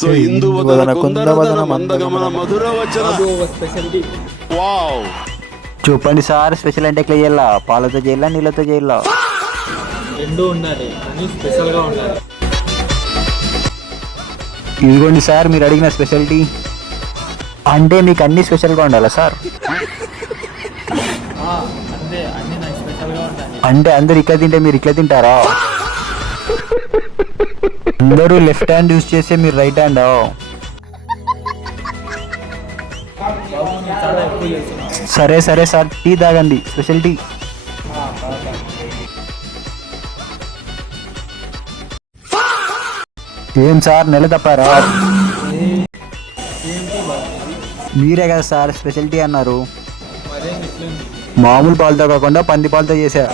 So Induvadana కుందవదన మందగమన మధుర వచన speciality. Wow. చెప్పండి sir, special అంటే ఎట్లా చేయాలా? పాలతో చేయాలా, నీళ్ళతో చేయాలా? రెండూ ఉండాలి కానీ స్పెషల్గా ఉండాలి. ఇదిగోండి సార్ మీరు అడిగిన స్పెషాలిటీ. అంటే మీకు అన్ని స్పెషల్గా ఉండాలా సార్? అంతే, అన్ని నాకు స్పెషల్గా ఉండాలి. అంటే అందరు ఇట్లా తింటే మీరు ఇట్లా తింటారా? అందరూ లెఫ్ట్ హ్యాండ్ యూజ్ చేస్తే మీరు రైట్ హ్యాండ్. చాలా ఎక్కువ చేస్తున్నావు. సరే సరే సార్, టీ తాగండి, స్పెషల్ టీ. ఏం సార్ నెల తప్పారా? మీరే కదా సార్ స్పెషల్ టీ అన్నారు. మరేం ఇట్లుంది? మామూలు పాలతో కాకుండా పంది పాలతో చేసా.